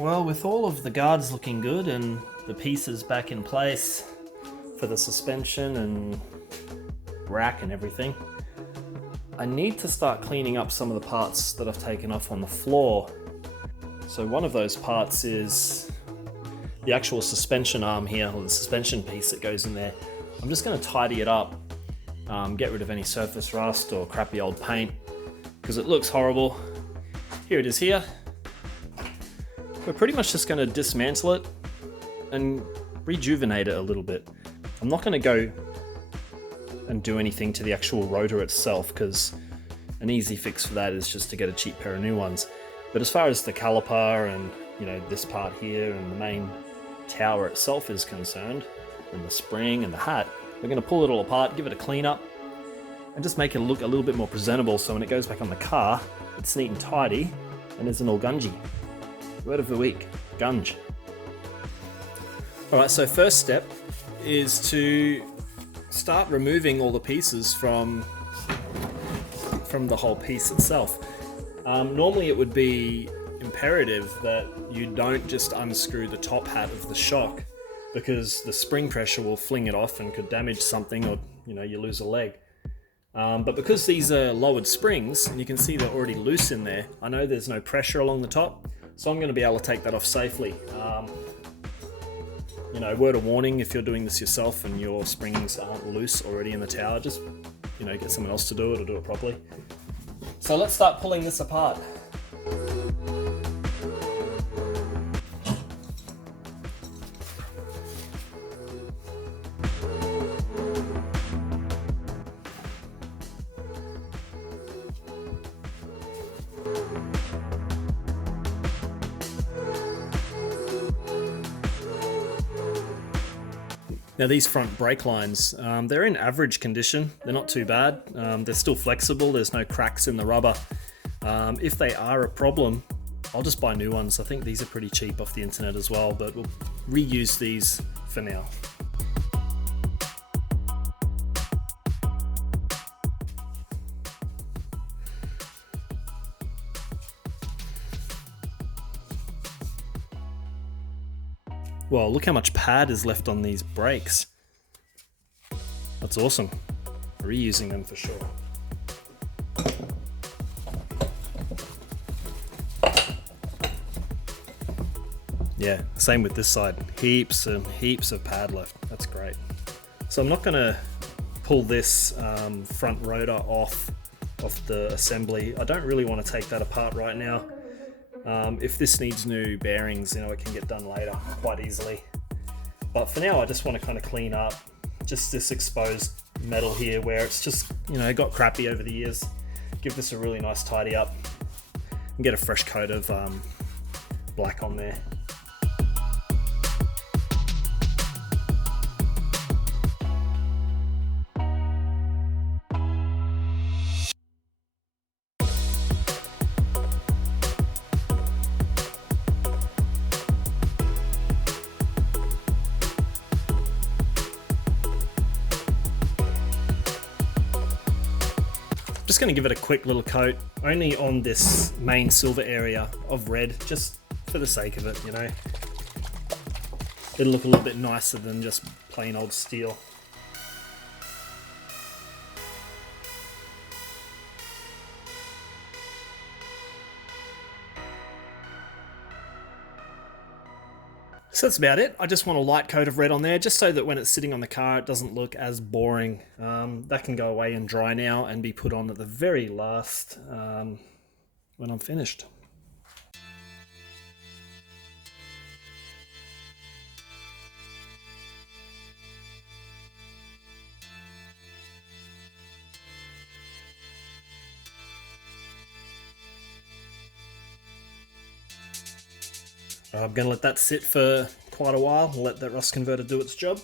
Well, with all of the guards looking good and the pieces back in place for the suspension and rack and everything, I need to start cleaning up some of the parts that I've taken off on the floor. So one of those parts is the actual suspension arm here, or the suspension piece that goes in there. I'm just going to tidy it up, get rid of any surface rust or crappy old paint, because it looks horrible. Here it is here. We're pretty much just going to dismantle it and rejuvenate it a little bit. I'm not going to go and do anything to the actual rotor itself, because an easy fix for that is just to get a cheap pair of new ones. But as far as the caliper and this part here and the main tower itself is concerned, and the spring and the hat, we're going to pull it all apart, give it a clean up, and just make it look a little bit more presentable, so when it goes back on the car, it's neat and tidy and isn't all gungy. Word of the week, gunge. Alright, so first step is to start removing all the pieces from the whole piece itself. Normally it would be imperative that you don't just unscrew the top hat of the shock, because the spring pressure will fling it off and could damage something, or you lose a leg. But because these are lowered springs, and you can see they're already loose in there, I know there's no pressure along the top, so I'm going to be able to take that off safely. Word of warning, if you're doing this yourself and your springs aren't loose already in the tower, just get someone else to do it or do it properly. So let's start pulling this apart. Now these front brake lines, they're in average condition. They're not too bad. They're still flexible. There's no cracks in the rubber. If they are a problem, I'll just buy new ones. I think these are pretty cheap off the internet as well, but we'll reuse these for now. Well, look how much pad is left on these brakes. That's awesome. Reusing them for sure. Yeah, same with this side. Heaps and heaps of pad left. That's great. So I'm not going to pull this front rotor off the assembly. I don't really want to take that apart right now. If this needs new bearings, it can get done later quite easily. But for now, I just want to kind of clean up just this exposed metal here where it's just, got crappy over the years. Give this a really nice tidy up and get a fresh coat of black on there. Just going to give it a quick little coat, only on this main silver area of red, just for the sake of it, It'll look a little bit nicer than just plain old steel. So that's about it. I just want a light coat of red on there, just so that when it's sitting on the car, it doesn't look as boring. That can go away and dry now and be put on at the very last when I'm finished. I'm going to let that sit for quite a while and let that rust converter do its job.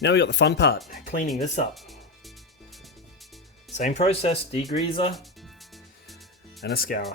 Now we got the fun part, cleaning this up. Same process, degreaser, and a scourer.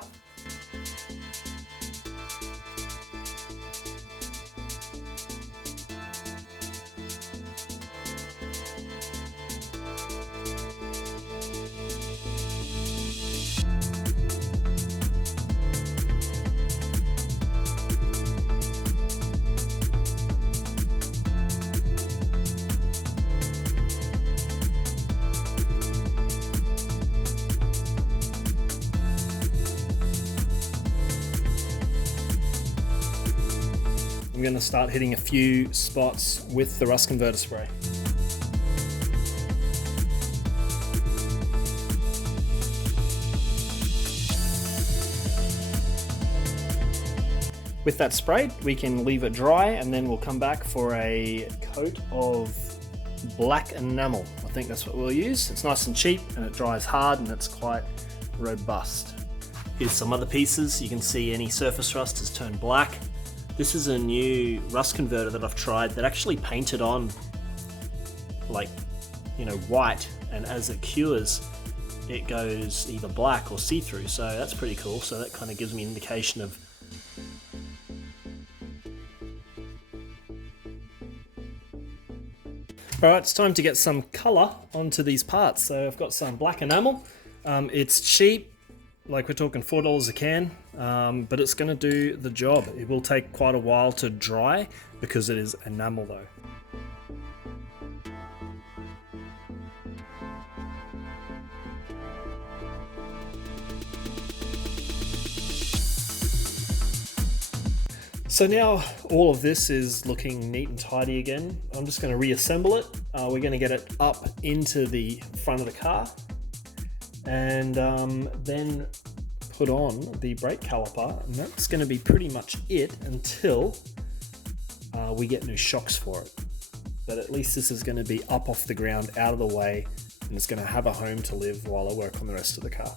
I'm going to start hitting a few spots with the rust converter spray. With that sprayed, we can leave it dry and then we'll come back for a coat of black enamel. I think that's what we'll use. It's nice and cheap and it dries hard and it's quite robust. Here's some other pieces. You can see any surface rust has turned black. This is a new rust converter that I've tried that actually painted on like, white, and as it cures, it goes either black or see-through. So that's pretty cool. So that kind of gives me an indication of Alright, it's time to get some colour onto these parts. So I've got some black enamel. It's cheap, like we're talking $4 a can, but it's going to do the job. It will take quite a while to dry because it is enamel though. So now all of this is looking neat and tidy again. I'm just going to reassemble it. We're going to get it up into the front of the car and then put on the brake caliper, and that's going to be pretty much it until we get new shocks for it. But at least this is going to be up off the ground, out of the way, and it's going to have a home to live while I work on the rest of the car.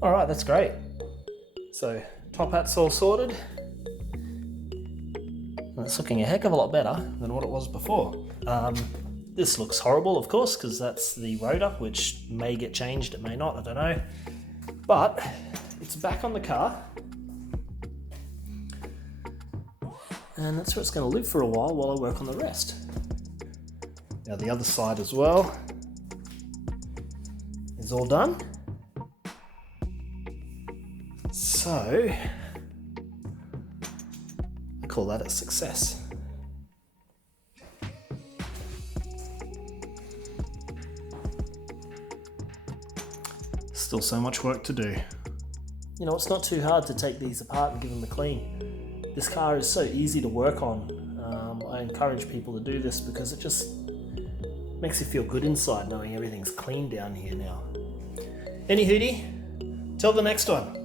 Alright, that's great. So top hat's all sorted. And it's looking a heck of a lot better than what it was before. This looks horrible, of course, because that's the rotor, which may get changed, it may not, I don't know. But it's back on the car. And that's where it's going to live for a while I work on the rest. Now the other side as well is all done. So, I call that a success. Still so much work to do. You know, it's not too hard to take these apart and give them a clean. This car is so easy to work on. I encourage people to do this because it just makes you feel good inside knowing everything's clean down here now. Any hootie, till the next one.